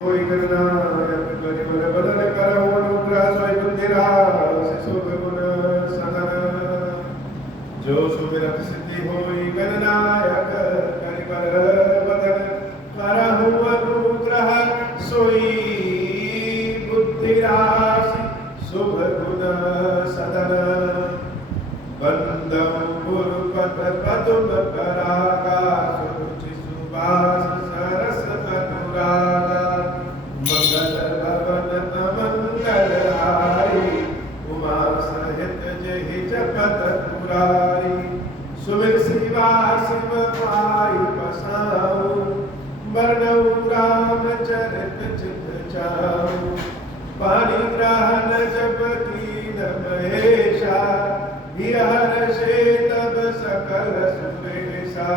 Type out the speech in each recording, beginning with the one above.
कोई करना कलिमल बदन करो अनुग्रह सोई बुद्धिरा शिशु गुण सदन जो सुमिरत सिद्धि होई गणनायक कलिमल बदन करहु अनुग्रह सोई बुद्धिरा शुभ गुण सदन बंदम गुरुपद पदुम परागा सुरुचि सुबास सरस अनुरागा मंगल भवन अमंगल हारी उमा सहित जहि जपत पुरारी सुमिर शिवा शिव पाई बसाऊं वर्णऊ राम चरित चित चाऊं पानी ग्रहण जब कीन महेशा हर से तब सकल सुरेशा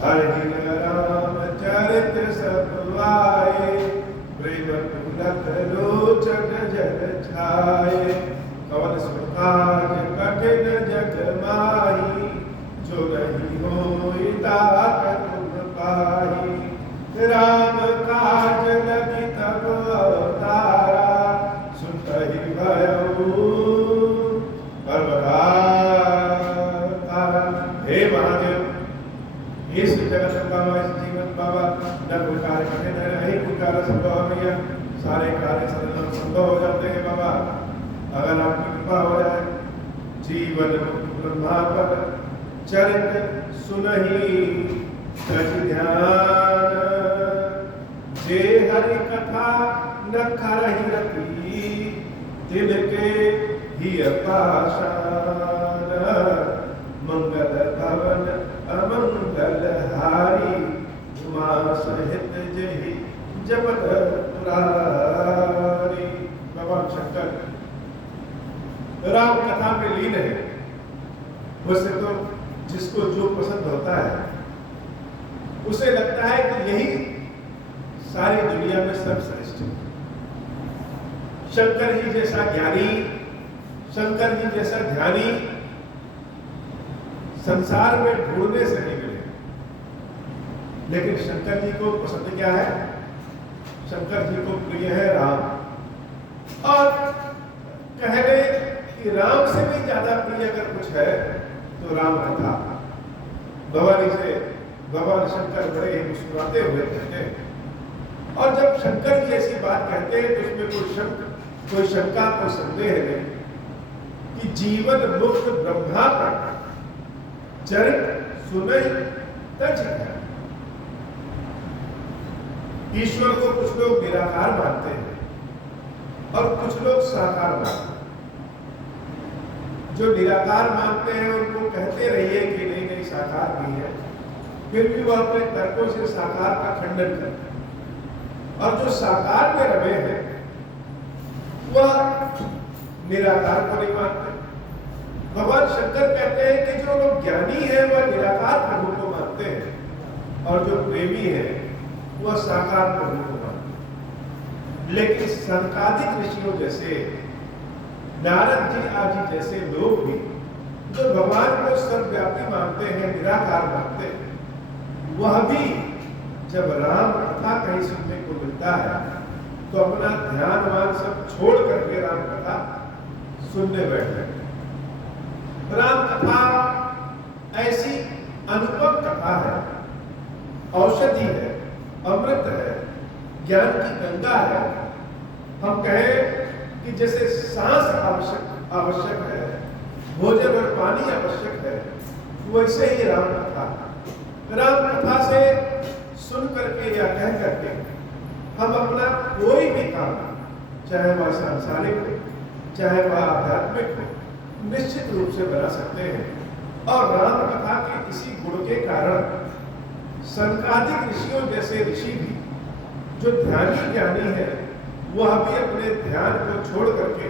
हरि राम चरित सब आए प्रेम पुलक लोचन जग छाए कवन सुकाज कठिन जग माही जो नहीं होई तात तुम पाही राम काज लगी तब अवतारा सुनहि भयऊ हे महादेव इस जगत बाबा इस जीवन बाबा न कोई कार्य कठिन है नहीं कोई कार्य संभव भैया सारे कार्य सरल संभव हो जाते हैं बाबा अगर आपकी कृपा हो जाए जीवन ब्रह्मा पर चरित सुनहि सच ध्यान जे हरि कथा न करहि रति तिनके ही पाषाण मंगल भवन अमंगल हारी उमा सहित जहि जपत पुरारी। भगवान शंकर राम कथा में लीन है। वैसे तो जिसको जो पसंद होता है उसे लगता है कि यही सारी दुनिया में सर्वश्रेष्ठ है। शंकर जी जैसा ज्ञानी, शंकर जी जैसा ध्यानी संसार में ढूंढने से नहीं मिले। लेकिन शंकर जी को पसंद क्या है? शंकर जी को प्रिय है राम। और कह ले कि राम से भी ज्यादा प्रिय अगर कुछ है तो राम कथा। भवानी से भगवान शंकर बड़े ही मुस्कुराते हुए कहते हैं। और जब शंकर जी ऐसी बात कहते हैं तो उसमें कोई शंका कोई संदेह नहीं कि जीवन मुक्त ब्रह्मा का चरित सुनहि तज है। ईश्वर को कुछ लोग निराकार मानते हैं और कुछ लोग साकार मानते हैं। जो निराकार मानते हैं उनको कहते रहिए कि नहीं नहीं साकार भी है, फिर भी वह अपने तर्कों से साकार का खंडन करते हैं। और जो साकार में रमे हैं वह निराकार को नहीं मानते। भगवान शंकर कहते हैं कि जो लोग ज्ञानी है वह निराकार प्रभु को मानते हैं और जो प्रेमी है वह साकार प्रभु को मानते हैं। लेकिन सनकादिक ऋषियों जैसे नारद जी आदि जैसे लोग भी जो भगवान को सर्वव्यापी मानते हैं, निराकार मानते हैं, वह भी जब राम कथा कहीं सुनने को मिलता है तो अपना ध्यानवान सब छोड़ करके राम कथा सुनने बैठते हैं। राम कथा ऐसी अनुपम कथा है, औषधि है, अमृत है, ज्ञान की गंगा है। हम कहें कि जैसे सांस आवश्यक है, भोजन और पानी आवश्यक है, वैसे ही राम कथा। राम कथा से सुन करके या कह करके हम अपना कोई भी काम, चाहे वह सांसारिक हो चाहे वह आध्यात्मिक हो, निश्चित रूप से बना सकते हैं। और राम कथा के इसी गुण के कारण सनकादिक ऋषियों जैसे ऋषि भी जो ध्यानी ज्ञानी है वह भी अपने ध्यान को छोड़ करके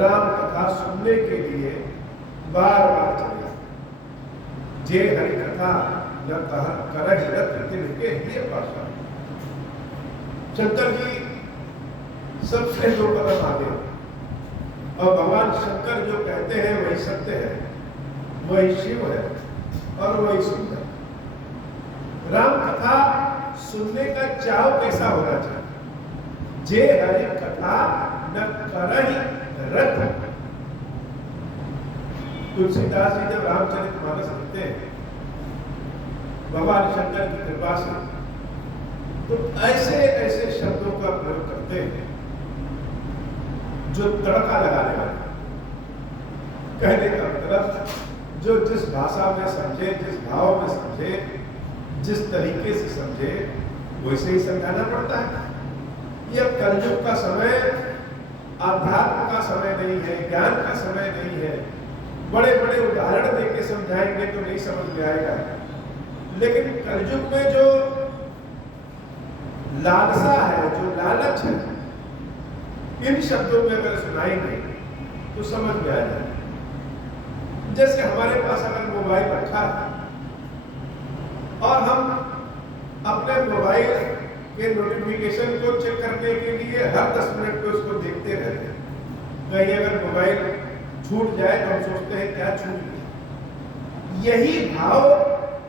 राम कथा सुनने के लिए बार बार चले जाते। जे हरि कथा न करहि रति तिनके ही पाषाण। शंकर जी सबसे दो कदम आगे और भगवान शंकर जो कहते हैं वही सत्य है, वही शिव है और वही सुंदर। राम कथा सुनने का चाव कैसा होना चाहिए? जे हरि कथा न करहि रथ। तुलसीदास जी जब रामचरितमानस लिखते हैं भगवान शंकर की कृपा से, तो ऐसे ऐसे शब्दों का प्रयोग करते हैं जो तड़का लगाने वाले। कहने का मतलब जो जिस भाषा में समझे, जिस भाव में समझे, जिस तरीके से समझे, वैसे ही समझाना पड़ता है। यह कलयुग का समय आध्यात्म का समय नहीं है, ज्ञान का समय नहीं है। बड़े बड़े उदाहरण देके समझाएंगे तो नहीं समझ में आएगा। लेकिन कलयुग में जो लालसा है, जो लालच है, इन शब्दों में अगर सुनाएंगे तो समझ में आ जाए। जैसे हमारे पास अगर मोबाइल रखा है और हम अपने मोबाइल के नोटिफिकेशन को चेक करने के लिए हर 10 मिनट पे उसको देखते रहते हैं। कहीं अगर मोबाइल छूट जाए तो हम सोचते हैं क्या छूट गया। यही भाव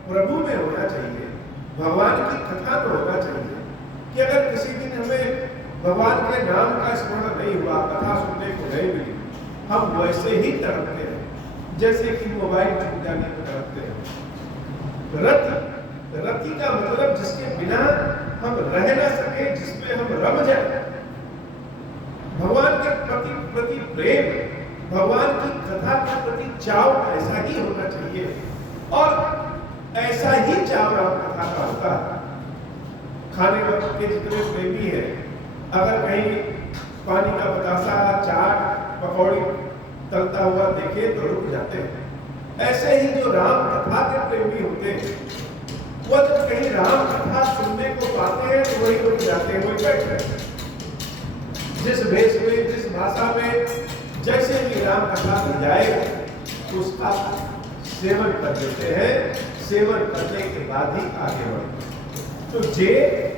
प्रभु में होना चाहिए, भगवान की कथा में होना चाहिए कि अगर किसी दिन हमें भगवान के नाम का स्मरण नहीं हुआ, कथा सुनने को नहीं मिली, हम वैसे ही तड़पते हैं जैसे कि मोबाइल छूट जाने को तड़पते हैं। रति का मतलब जिसके बिना हम रह न सके, जिसमें हम रम जाए। भगवान के प्रति प्रेम, भगवान की कथा के प्रति चाव ऐसा ही होना चाहिए और ऐसा ही चाव राम कथा का होता है। खाने के जितने प्रेमी है, अगर कहीं पानी का बतासा, चाट, पकौड़ी तलता हुआ देखे तो रुक जाते हैं। ऐसे ही जो राम कथा के प्रेमी होते हैं, वो जब कहीं राम कथा सुनने को पाते हैं तो वही रुक जाते हैं, वही बैठ जाते हैं। जिस भेष में, जिस भाषा में जैसे भी राम कथा दी जाए उसका सेवन कर देते हैं। सेवन करने के बाद ही आगे बढ़ते हैं। तो जे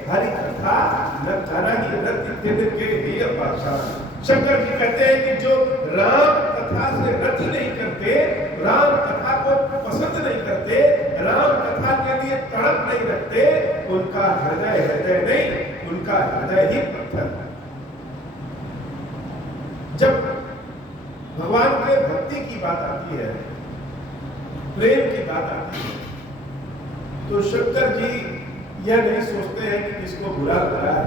हरि कथा न करहि रति तिनके ही अपाशान। शंकर जी कहते हैं कि जो राम कथा से रति नहीं करते, राम कथा को पसंद नहीं करते, राम कथा के लिए तड़प नहीं रखते, उनका हृदय नहीं, उनका हृदय ही पत्थर है। जब भगवान के भक्ति की बात आती है, प्रेम की बात आती है, तो शंकर जी यह नहीं सोचते हैं कि किसको बुरा लगा है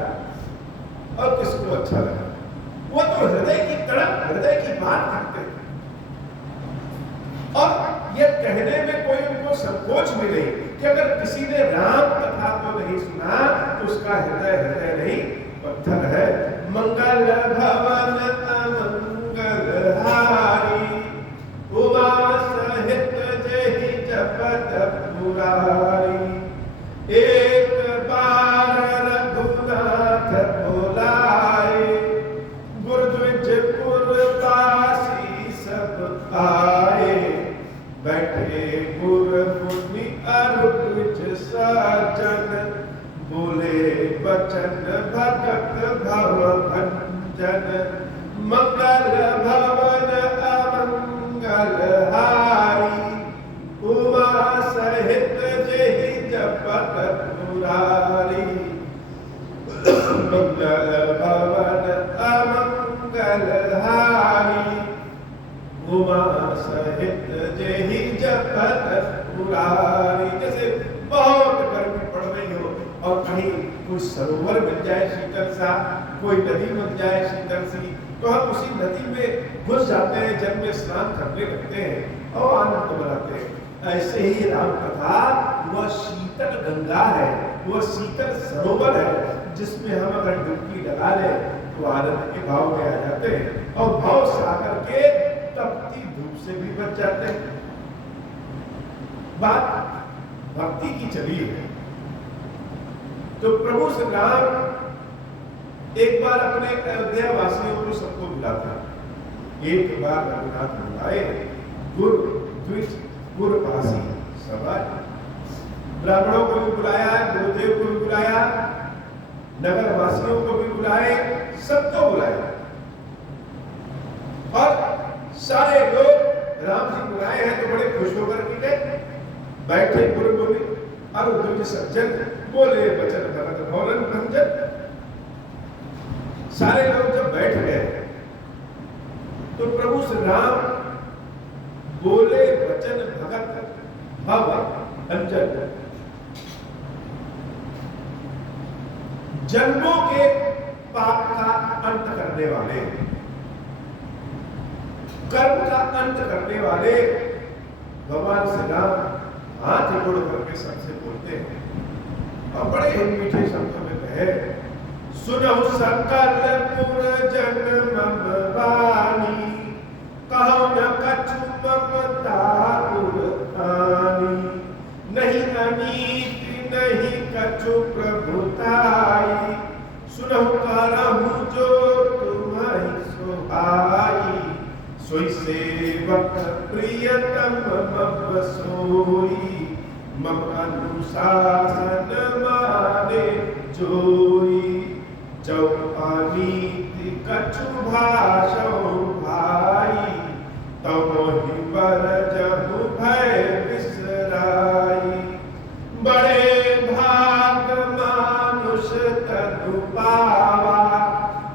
और किसको अच्छा लगा। वो तो हृदय की तड़प, हृदय की बात करते हैं और यह कहने में कोई उनको संकोच भी नहीं कि अगर किसी ने राम कथा को नहीं सुना तो उसका हृदय नहीं, पत्थर है। मंगल भवन अमंगल हारी, उमा सहित जेहि जपत पुरारी। एक बार रघुनाथ बुलाए, गुरद्विजपुर पासी सब आए। बैठे गुर मुनि अरु द्विज सज्जन, बोले बचन भगत भव भंजन। मंगल भवन अमंगल हारी, उमा सहित जेहि जपत पुरारी। मंगल भवन अमंगल हारी, उमा सहित जेहि जपत पुरारी। जैसे बहुत गर्मी पड़ रही हो और कहीं कोई सरोवर मिल जाए शीतल सा, कोई नदी मिल जाए शीतल सी, तो हम उसी नदी में घुस जाते हैं, जल में स्नान करने लगते हैं और आनंद मनाते हैं। ऐसे ही राम कथा वह शीतल गंगा है, वह शीतल सरोवर है जिसमें हम अगर डुबकी लगा ले तो आनंद के भाव में आ जाते हैं और भाव से आकर के तपती धूप से भी बच जाते हैं। बात भक्ति की चली है। तो प्रभु श्री राम एक बार अपने अयोध्या वासियों को सबको बुलाता। एक बार रघुनाथ बुलाए, गुर द्विज गुरपासी सब आए। ब्राह्मणों को भी बुलाया, गुरुदेव को भी बुलाया, नगर वासियों को भी बुलाए, सबको बुलाया और सारे लोग राम जी बुलाए हैं तो बड़े खुश होकर के गए। बैठे गुरु मुनि और द्विज सज्जन, बोले बचन भगत भवन भंजन। सारे लोग जब बैठ गए तो प्रभु श्री राम बोले वचन भगत भव अंजन, जन्मों के पाप का अंत करने वाले, कर्म का अंत करने वाले भगवान श्री राम हाथ जोड़ करके सबसे बोलते हैं और बड़े ही मीठे शब्दों में कहे, सुनो सकल पुर जन्म वाणी, कहो न कछु ममता उड़ानी, नहीं अनीति नहीं कछु प्रभुताई, सुनो करहु जो तुम्हारी सोहाई, सोई सेवक प्रियतम मम सोई, मम अनुशासन माने जोई, जो अनीति कछु भाषौ भाई, तब ही पर जहु भय बिसराई, बड़े भाग मानुष तनु पावा,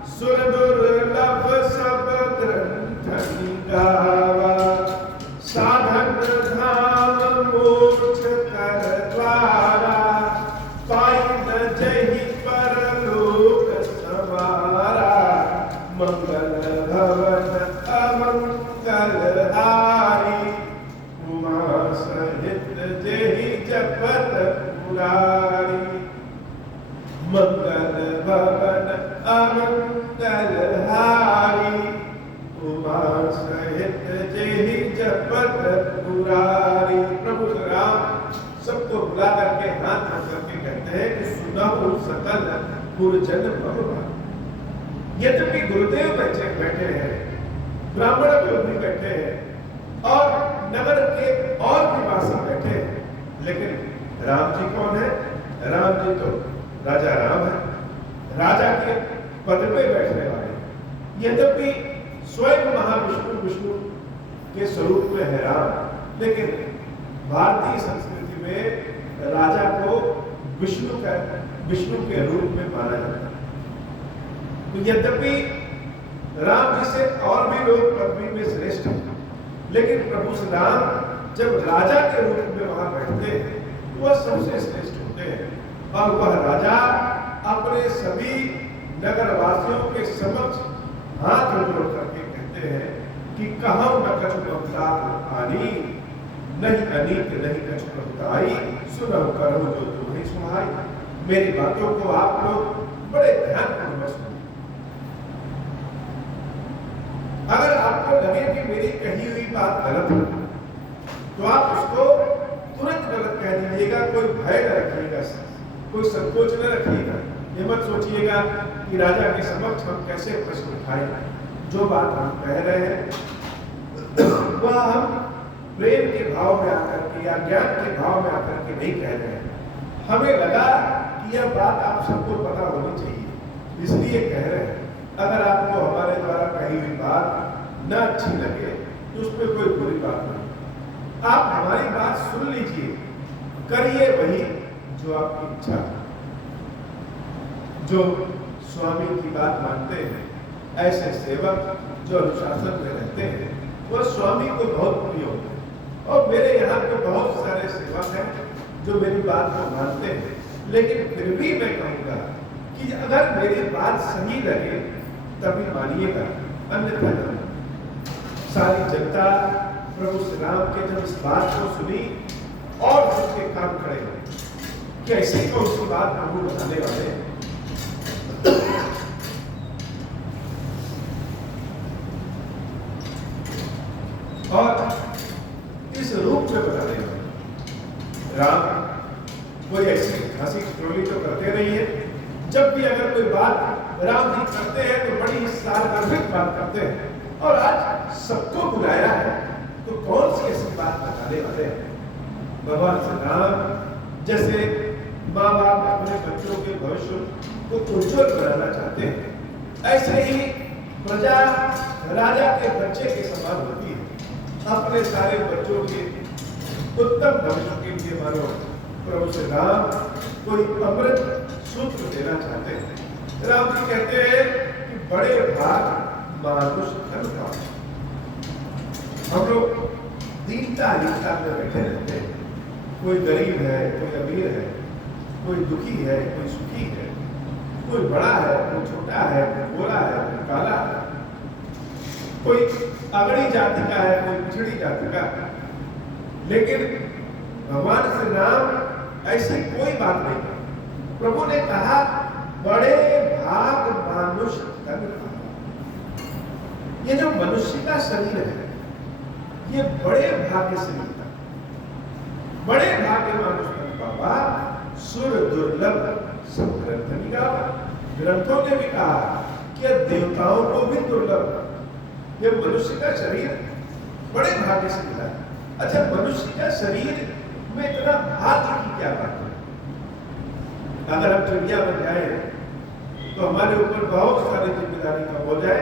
सुर दुर्लभ सब ग्रंथ गावा, साधन धाम मोक्ष कर द्वारा, पाई न जहि परलोक सवारा, मंगल भवन अमंगल हारी, उमा सहित जेहि जपत मुरारी, मंगल भवन अमंगल हारी, उमा सहित जेहि जपत मुरारी। प्रभु श्री राम सबको बुला करके हाथ रख करके कहते हैं कि सुनो सकल पुरजन भगवान। यद्यपि गुरुदेव बैठे हैं, ब्राह्मण लोग भी बैठे हैं और नगर के और भी वासी बैठे हैं, लेकिन राम जी कौन है? राम जी तो राजा राम है, राजा के पद पे बैठने वाले। यद्यपि स्वयं महाविष्णु विष्णु के स्वरूप में है राम, लेकिन भारतीय संस्कृति में राजा को विष्णु के रूप में माना जाता है। तो यद्यपि राम जी से और भी लोग पदवी में श्रेष्ठ हैं, लेकिन प्रभु श्री राम जब राजा के रूप में वहां बैठते हैं तो वह सबसे श्रेष्ठ होते हैं, और वह राजा अपने सभी नगर वासियों के समक्ष हाथ जोड़ करके कहते हैं कि कहो न कछु ममता आनी, नहीं अनीत नहीं कछु प्रभुताई, सुनो करो जो तुम्हें सुहाई। मेरी बातों को आप लोग बड़े ध्यानपूर्वक सुनो। अगर आपको लगे कि मेरी कही हुई बात गलत है तो आप उसको तुरंत गलत कह दीजिएगा, कोई भय न रखिएगा, कोई संकोच न रखिएगा। ये मत सोचिएगा कि राजा के समक्ष हम कैसे प्रश्न उठाएं। जो बात हम कह रहे हैं वह हम प्रेम के भाव में आकर के या ज्ञान के भाव में आकर के नहीं कह रहे हैं। हमें लगा कि यह बात आप सबको पता होनी चाहिए, इसलिए कह रहे हैं। अगर आपको हमारे द्वारा कही हुई बात न अच्छी लगे तो उसमें कोई बुरी बात नहीं, आप हमारी बात सुन लीजिए, करिए वही जो आपकी इच्छा है। जो स्वामी की बात मानते हैं, ऐसे सेवक जो अनुशासन में रहते हैं, वह स्वामी को बहुत प्रिय होते हैं। और मेरे यहाँ पे बहुत सारे सेवक हैं जो मेरी बात को मानते हैं, लेकिन फिर भी मैं कहूँगा कि अगर मेरी बात सही लगे तभी मानिएगा, अन्यथा न। सारी जनता प्रभु श्री राम के जब इस बात को सुनी और सबके कान खड़े हुए कि ऐसी कौन सी बात प्रभु बताने वाले हैं। और इस रूप में बताने वाले राम कोई ऐसी हंसी ठिठोली तो करते नहीं है। जब भी अगर कोई बात राम जी करते हैं तो बड़ी सारगर्भित बात करते हैं, और आज सबको बुलाया है तो कौन सी ऐसी बात बताने वाले हैं। भगवान श्री राम जैसे माँ बाप अपने बच्चों के भविष्य को उज्जवल बनाना चाहते हैं, ऐसे ही प्रजा राजा के बच्चे के समान होती है। अपने सारे बच्चों के उत्तम भविष्य के लिए मानो प्रभु श्री राम कोई अमृत सूत्र देना चाहते हैं। राम जी कहते हैं कि बड़े भाग मानुष धन का। हम लोग दीनता हीनता में बैठे रहते हैं। कोई गरीब है, कोई अमीर है, कोई दुखी है, कोई सुखी है, कोई बड़ा है, कोई छोटा है, कोई गोरा है, कोई काला है, कोई अगड़ी जाति का है, कोई पिछड़ी जाति का है। लेकिन भगवान श्री राम ऐसी कोई बात नहीं है। प्रभु ने कहा बड़े भाग मानुष धन का। ये जो मनुष्य का शरीर है, ये बड़े भाग्य से मिलता है। बड़े भाग्य मानुष धन पावा, सुर दुर्लभ सब ग्रंथ निगावा। ग्रंथों ने भी कहा कि देवताओं को भी दुर्लभ ये मनुष्य का शरीर बड़े भाग्य से मिला है। अच्छा, मनुष्य का शरीर में इतना भाग्य की क्या बात है? अगर हम चिड़िया बन जाए तो हमारे ऊपर बहुत सारी जिम्मेदारी कम हो जाए।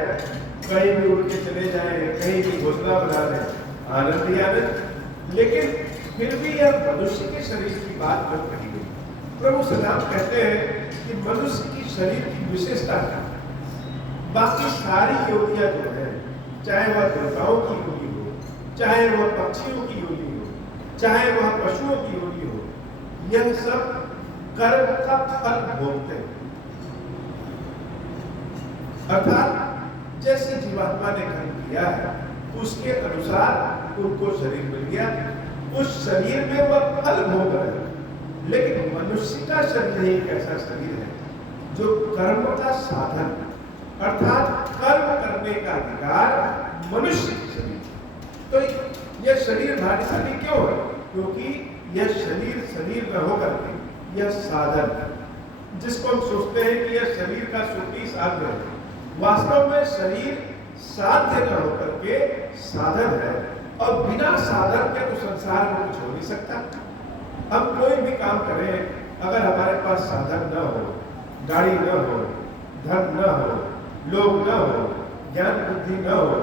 कहीं भी उड़ के चले जाए, कहीं भी घोंसला बना लें, आनंद ही आनंद। लेकिन फिर भी यह मनुष्य के शरीर की बात क्यों कही गई? प्रभु श्री राम कहते हैं कि मनुष्य की शरीर की विशेषता है। बाकी सारी योनियां जो है, चाहे वह देवताओं की योनि हो, चाहे वह पक्षियों की योनि हो, चाहे वह पशुओं की योनि हो, यह सब कर्म का फल भोगते हैं। अर्थात जैसे जीवात्मा ने कर्म किया है उसके अनुसार उनको शरीर मिल गया, उस शरीर में वह फल भोग रहे हैं। लेकिन मनुष्य का शरीर एक ऐसा शरीर है जो कर्म का साधन, अर्थात कर्म करने का अधिकार मनुष्य की शरीर। तो यह शरीर भाग्यशाली क्यों है? क्योंकि यह शरीर शरीर न होकर के यह साधन है, जिसको हम सोचते हैं कि यह शरीर का सुखी साधन है। वास्तव में शरीर साध्य न होकर के साधन है, और बिना साधन के तो संसार में कुछ हो नहीं सकता। हम कोई भी काम करें, अगर हमारे पास साधन न हो, गाड़ी न हो, धन न हो, लोग न हो, ज्ञान बुद्धि न हो,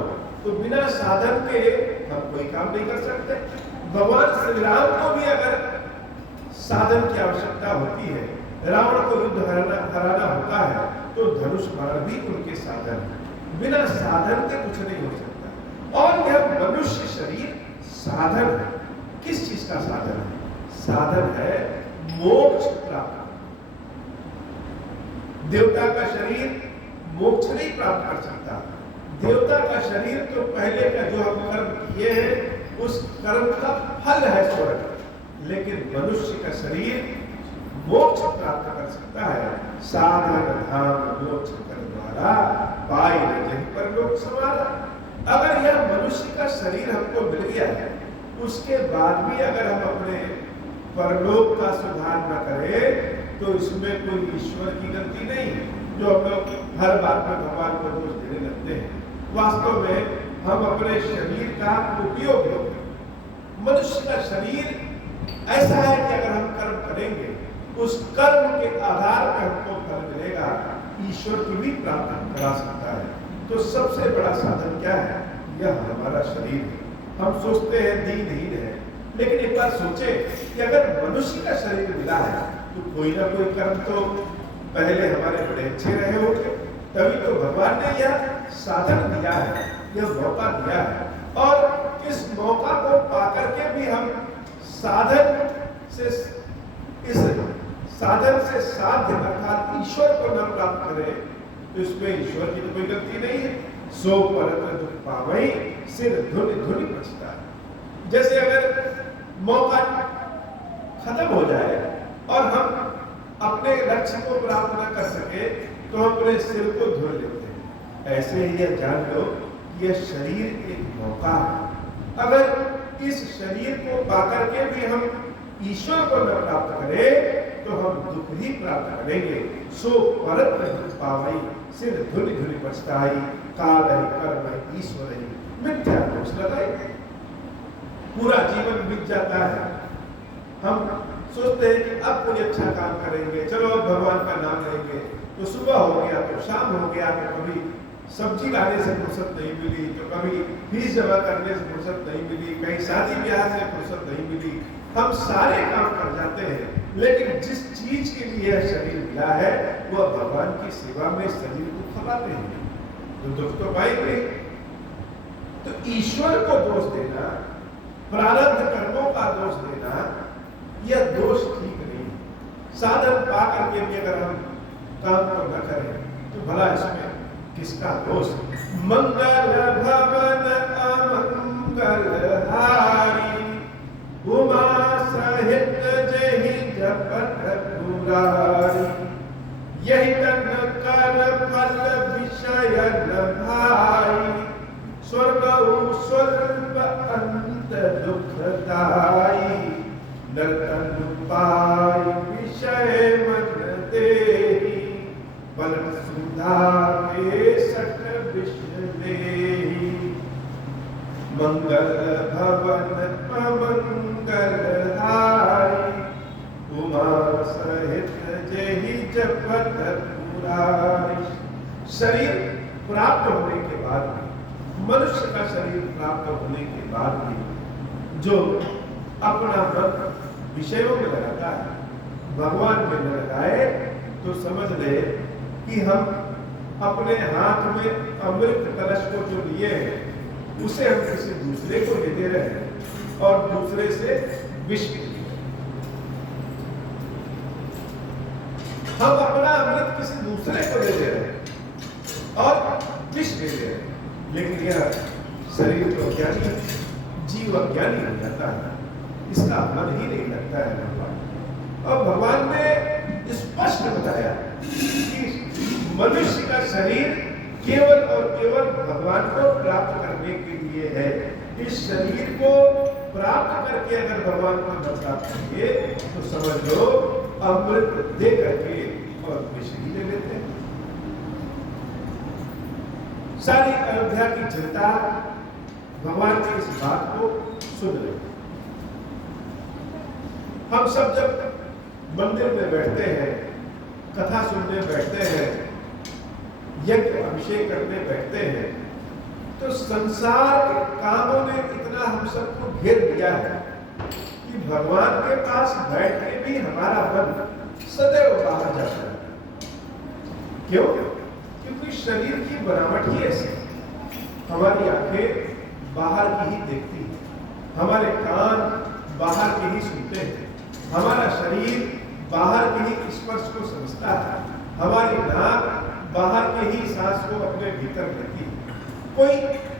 तो बिना साधन के हम कोई काम नहीं कर सकते। भगवान श्री राम को भी अगर साधन की आवश्यकता होती है, रावण को युद्ध हराना होता है, तो धनुष बाण भी उनके साधन है। बिना साधन के कुछ नहीं हो सकता। और यह मनुष्य शरीर साधन है। किस चीज का साधन है? साधन है मोक्ष प्राप्त। देवता का शरीर मोक्ष नहीं प्राप्त कर सकता। देवता का शरीर तो पहले का जो हम कर्म किए हैं उस कर्म का फल है स्वर्ग, लेकिन मनुष्य का शरीर मोक्ष प्राप्त कर सकता है। साधन धाम मोक्ष कर द्वारा पाई नहीं परलोक समारा। अगर यह मनुष्य का शरीर हमको मिल गया है, उसके बाद भी अगर हम अपने परलोक का सुधार न करें तो इसमें कोई ईश्वर की गलती नहीं है, जो हम लोग हर बात में भगवान को दोष देने लगते हैं। वास्तव में हम अपने शरीर का उपयोग करते हैं। मनुष्य का शरीर ऐसा है कि अगर हम कर्म करेंगे, उस कर्म के आधार पर हमको फल मिलेगा, ईश्वर की भी प्राप्ति करा सकता है। तो सबसे बड़ा साधन क्या है? यह हमारा शरीर है। हम सोचते हैं दीनहीन है, लेकिन एक बार सोचे कि अगर मनुष्य का शरीर मिला है तो कोई ना कोई कर्म तो पहले हमारे बड़े अच्छे रहे होंगे, तभी तो भगवान ने यह साधन दिया है, यह मौका दिया है। और इस मौका को पाकर के भी हम साधन से साध्य अर्थात ईश्वर को न प्राप्त करें, तो इसमें ईश्वर की तो कोई गलती नहीं है। सो परत्र दुख पावई सिर धुनि धुनि पछता है। जैसे अगर मौका खत्म हो जाए और हम अपने लक्ष्य को प्राप्त न कर सके तो हम अपने सिर को धुन लेते हैं। ऐसे ही यह जान लो कि यह शरीर एक मौका है। अगर इस शरीर को पाकर के भी हम ईश्वर को न प्राप्त करें तो हम दुख ही प्राप्त करेंगे। सो परत्र दुख पावई सिर धुनि धुनि पछताई काल है कर्म है ईश्वर ही मिथ्या दोष लगाए। पूरा जीवन बीत जाता है, हम सोचते हैं कि अब कोई अच्छा काम करेंगे, चलो अब भगवान का नाम लेंगे, तो सुबह हो गया तो शाम हो गया, तो कभी सब्जी लाने से फुर्सत नहीं मिली, तो कभी फीस जमा करने से फुर्सत नहीं मिली, कहीं शादी ब्याह से फुर्सत नहीं मिली। हम सारे काम कर जाते हैं, लेकिन जिस चीज के लिए शरीर मिला है वह भगवान की सेवा में शरीर को खपाते हैं। तो दुख तो पाएंगे। तो ईश्वर को दोष देना, प्रारब्ध कर्मों का दोष देना, यह दोष ठीक नहीं। साधन पा करके भी अगर हम काम को न करें तो भला इसमें किसका दोष? मंगल भवन अमंगल हारी, उमा सहित जहि जपत पुरारी, यही तन कर फल विषय न भाई, स्वर्ग स्वल्प अंत दुखदाई, नरतन पाई विषय मन देहि, बल सुधा के सठ विष देहि, मंगल भवन अमंगल हारी, उमा सहित जहि जपत पुरारी। शरीर प्राप्त होने के बाद भी, मनुष्य का शरीर प्राप्त होने के बाद भी जो अपना मन विषयों में लगाता है, भगवान में न लगाए, तो समझ ले कि हम अपने हाथ में अमृत कलश को जो लिए हैं उसे हम किसी दूसरे को दे दे रहे हैं और दूसरे से विष पी रहे हैं। हम अपना अमृत किसी दूसरे को दे दे रहे हैं और विष दे दे रहे हैं, लेकिन यह शरीर तो अज्ञानी है, जीव अज्ञानी हो जाता है, इसका मन ही नहीं लगता है भगवान। और भगवान ने स्पष्ट बताया कि मनुष्य का शरीर केवल और केवल भगवान को प्राप्त करने के लिए है। इस शरीर को प्राप्त करके अगर भगवान को न प्राप्त करिए तो समझ लो अमृत दे करके और विष ही ले लेते हैं। सारी अयोध्या की जनता भगवान की इस बात को सुन रही। हम सब जब मंदिर में बैठते हैं, कथा सुनने बैठते हैं, यज्ञ अभिषेक करने बैठते हैं, तो संसार के कामों ने इतना हम सबको घेर दिया है कि भगवान के पास बैठ के भी हमारा मन सदैव बाहर जाता है। क्यों? क्योंकि शरीर की बनावट ही ऐसी है। हमारी आंखें बाहर की ही देखती है, हमारे कान बाहर के ही सुनते हैं, हमारा शरीर बाहर के ही स्पर्श को समझता है, हमारी नाक बाहर के ही सांस को अपने भीतर रखती है। कोई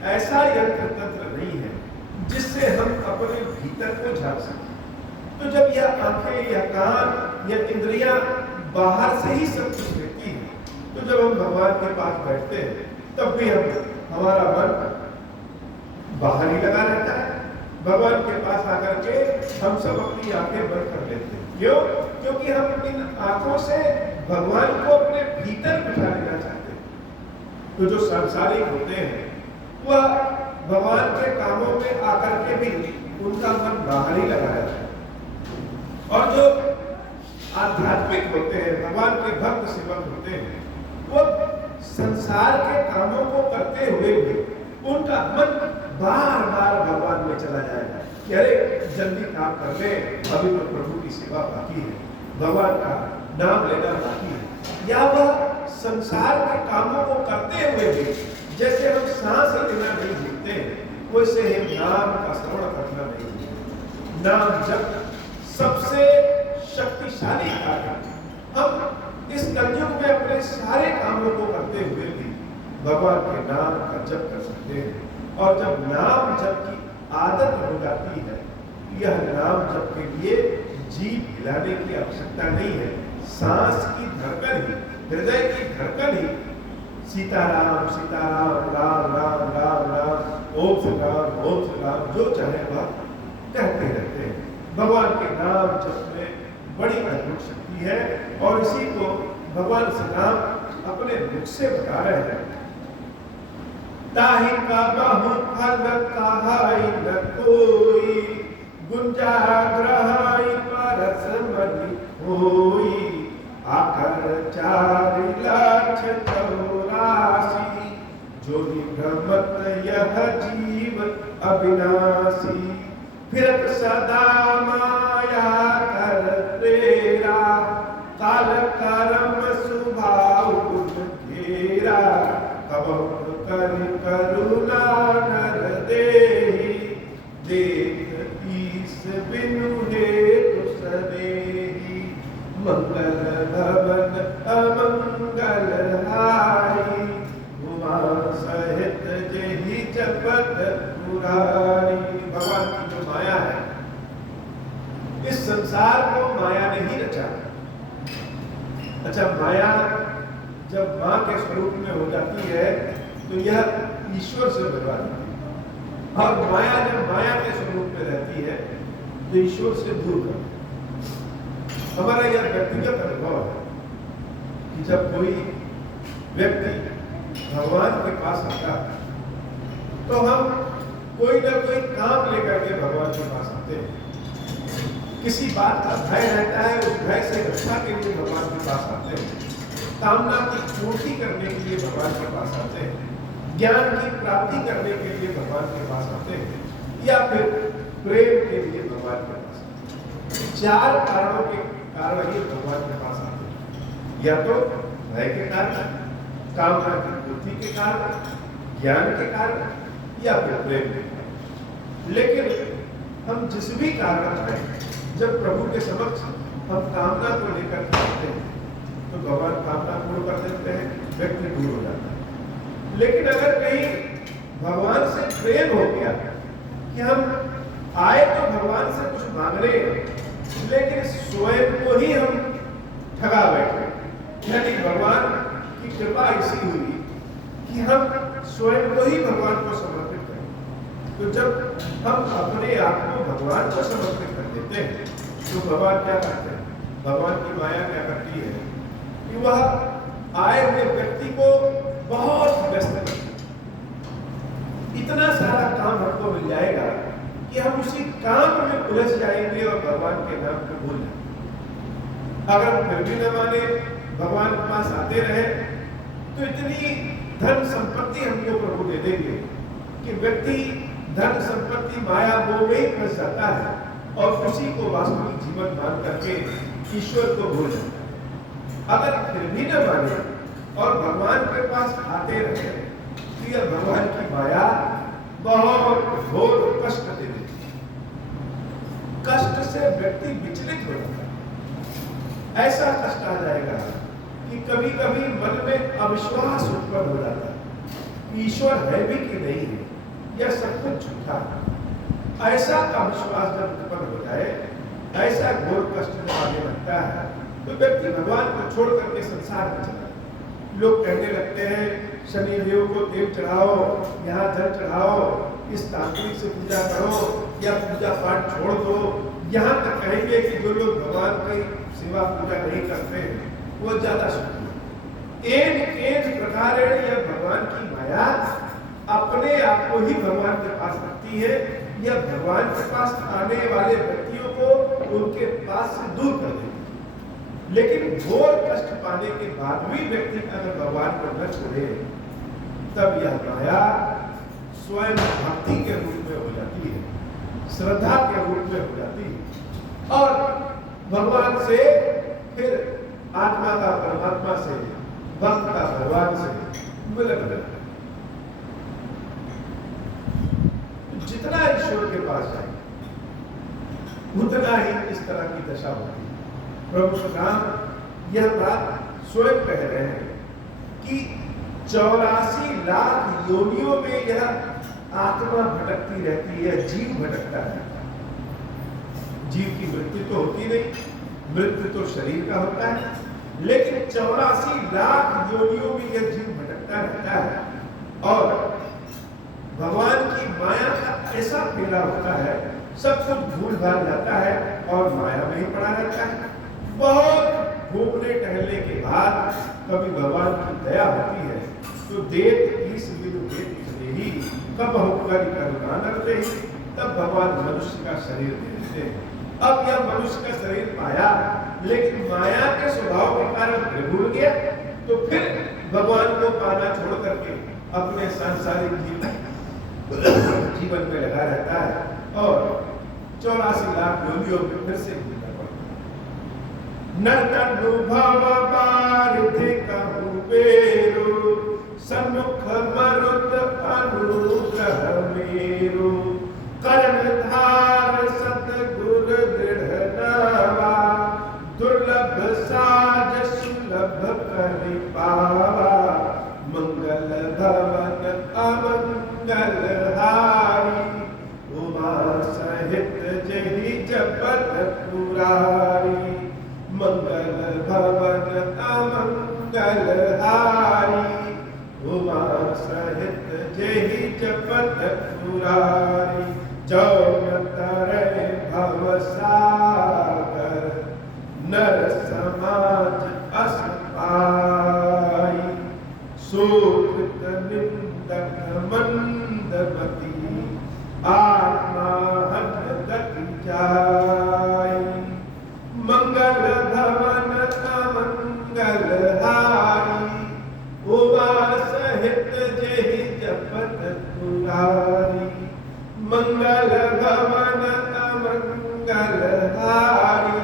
ऐसा यंत्र तंत्र नहीं है जिससे हम अपने भीतर को झांक सकें। तो जब यह आंखें या कान या इंद्रियां बाहर से ही सब कुछ देखती हैं, तो जब हम भगवान के पास बैठते हैं तब भी हमारा मन बाहर ही लगा रहता है। भगवान के पास आकर के हम सब अपनी आंखें बंद कर लेते हैं। क्यों? क्योंकि हम इन आंखों से भगवान को अपने भीतर बिठा लेना चाहते हैं। तो जो सांसारिक होते हैं वह भगवान के कामों में आकर के भी उनका मन बाहर ही लगा रहता है। और जो आध्यात्मिक होते हैं, भगवान के भक्त सेवक होते हैं, वो संसार के कामों को करते हुए भी उनका मन बार बार भगवान में चला जाएगा कि अरे जल्दी काम कर ले, अभी तो प्रभु की सेवा बाकी है, भगवान का नाम लेना बाकी है। या वह संसार के कामों को करते हुए भी जैसे हम सांस लेना नहीं भूलते हैं, वैसे ही नाम का श्रवण करना नहीं भूलते। नाम जप सबसे शक्तिशाली कार्य। हम इस कलयुग में अपने सारे कामों को करते हुए भी भगवान के नाम का जप कर सकते हैं। और जब नाम जप की आदत हो जाती है, यह नाम जप के लिए जीभ हिलाने की आवश्यकता नहीं है। सांस की धड़कन ही, हृदय की धड़कन ही सीताराम सीताराम, राम राम राम राम, ओम श्री राम जो चाहे वह कहते रहते हैं। भगवान के नाम जप में बड़ी अद्भुत शक्ति है और इसी को भगवान श्री राम अपने मुख से बता रहे हैं। ताहि का बहु फल कहाई न कोई, गुंजा ग्रहाई परस मनि होई, आकर 4 लाख 84, जो भ्रमत यह जीव अविनाशी, फिरत सदा माया कर तेरा, काल कर्म स्वभाव घेरा, अब कर करुणा नर देहि, देख ईस बिनु हेतु सनेहि, मंगल भवन अमंगल हारी, उमा सहित जेहि जपत मुरारी। भगवान की जो माया है, इस संसार को माया ने ही रचा। अच्छा, माया जब मां के स्वरूप में हो जाती है तो यह ईश्वर से बदला जाती है, और माया जब माया के स्वरूप में रहती है तो ईश्वर से दूर करती है। हमारा यह व्यक्तिगत अनुभव है कि जब कोई व्यक्ति भगवान के पास आता है तो हम कोई ना कोई काम लेकर के भगवान के पास आते हैं। किसी बात का भय रहता है, उस भय से रक्षा के लिए भगवान के पास आते हैं। कामना की पूर्ति करने के लिए भगवान के पास आते हैं। ज्ञान की प्राप्ति करने के लिए भगवान के पास आते हैं, या फिर प्रेम के लिए भगवान के पास आते हैं। चार कारणों के कारण ही भगवान के पास आते हैं, या तो भय के कारण, कामना की पूर्ति के कारण, ज्ञान के कारण, या फिर प्रेम के कारण। लेकिन हम जिस भी कारण है, जब प्रभु के समक्ष हम कामना को लेकर आते हैं तो भगवान कामना पूर्ण कर देते हैं, व्यक्ति दूर हो जाता है। लेकिन अगर कहीं भगवान से प्रेम हो गया कि हम आए तो भगवान से कुछ मांगने, लेकिन स्वयं को ही हम ठगा बैठे, यानी भगवान की कृपा ऐसी हुई कि हम स्वयं को ही भगवान को समर्पित करें, तो जब हम अपने आप को भगवान को समर्पित कर देते हैं तो भगवान क्या करते हैं? भगवान की माया क्या करती है कि वह आए हुए व्यक्ति को बहुत व्यस्त करती है। इतना सारा काम हमको मिल जाएगा कि हम उसी काम में उलझ जाएंगे और भगवान के नाम को भूल जाएंगे। अगर हम फिर भी न माने, भगवान के पास आते रहे, तो इतनी धन संपत्ति हमको प्रभु दे देंगे कि व्यक्ति धन संपत्ति माया मोह में ही फंस जाता है और उसी को वास्तविक जीवन मान करके ईश्वर को भूल जाता है। अगर फिर भी न माने और भगवान के पास आते रहे तो यह भगवान की माया बहुत घोर कष्ट दे देती है। कष्ट से व्यक्ति विचलित हो जाता है। ऐसा कष्ट आ जाएगा कि कभी कभी मन में अविश्वास उत्पन्न हो जाता है, ईश्वर है भी कि नहीं है, यह सब कुछ झूठा है। ऐसा अविश्वास जब उत्पन्न हो जाए, ऐसा घोर कष्ट जब आने लगता है, तो व्यक्ति भगवान को छोड़ करके संसार में चला जाता है। लोग कहने लगते हैं शनि देव को तेल चढ़ाओ, यहाँ जल चढ़ाओ, इस तांत्रिक से पूजा करो, या पूजा पाठ छोड़ दो। यहाँ तक कहेंगे कि जो लोग भगवान की सेवा पूजा नहीं करते वो ज्यादा सुखी है। एक प्रकार यह भगवान की माया अपने आप को ही भगवान के पास रखती है, या भगवान के पास आने वाले व्यक्तियों को उनके पास से दूर कर देती है। लेकिन घोर कष्ट पाने के बाद भी व्यक्ति अगर भगवान को न छोड़े, तब यह माया स्वयं भक्ति के रूप में हो जाती है, श्रद्धा के रूप में हो जाती है, और भगवान से फिर आत्मा का परमात्मा से, भक्त का भगवान से मिलन होता है। जितना ईश्वर के पास जाए उतना ही इस तरह की दशा होती है। प्रभु श्री राम यह बात स्वयं कह रहे हैं कि 84 लाख योनियों में यह आत्मा भटकती रहती है, जीव भटकता रहता है। जीव की मृत्यु तो होती नहीं, मृत्यु तो शरीर का होता है, लेकिन 84 लाख योनियों में यह जीव भटकता रहता है और भगवान की माया का ऐसा फेरा होता है, सब कुछ भूल भाल जाता है और माया में ही पड़ा रहता है। बहुत घूमने टहलने के बाद कभी भगवान की दया होती है तो देत इस विदु ही कब होकर करुणा करते ही, तब भगवान मनुष्य का शरीर दे देते हैं। अब यह मनुष्य का शरीर पाया, लेकिन माया के स्वभाव के कारण भूल गया, तो फिर भगवान को पाना छोड़ करके अपने सांसारिक जीवन में लगा रहता है और 84 लाख योनियों में फिर से भूलना पड़ता है। नर तनु भव बारिधि कहु बेरु, सन्मुख मरुत अनुग्रह मेरु, कर्णधार सतगुर दृढ़ नवा, दुर्लभ साज सुलभ कर पावा, मंगल भवन अमंगल हारी, उमा सहित जहि जपत पुरारी, मंगल भवन अमंगल हारी, उमा सहित जहि जपत पुरारी, जो न तरे भव सागर, नर समाज अस पाई, सुकृत निंदक मंदमती, आत्मा हन गति जाई, मंगल भवन अमंगल हारी, उमा सहित जहि जपत पुरारी, मंगल भवन अमंगल हारी,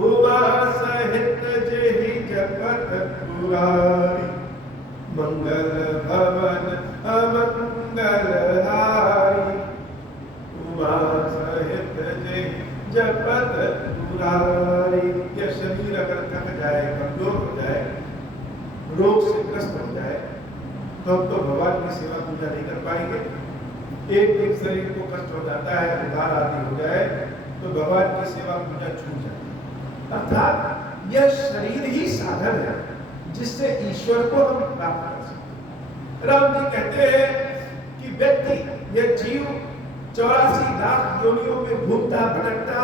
उमा सहित जहि जपत पुरारी, मंगल भवन अमंगल हारी, उमा सहित जहि जपत पुरारी। यह शरीर अगर थक जाए, कमजोर हो जाए, रोग से ग्रस्त हो जाए, तो हम तो भगवान की सेवा पूजा नहीं कर पाएंगे। एक दिन शरीर को कष्ट हो जाता है, बुखार आदि हो जाए, तो भगवान की सेवा पूजा छूट जाती है। अर्थात यह शरीर ही साधन है जिससे ईश्वर को हम प्राप्त कर सकते हैं। राम जी कहते हैं कि व्यक्ति, यह जीव 84 लाख योनियों में घूमता भटकता,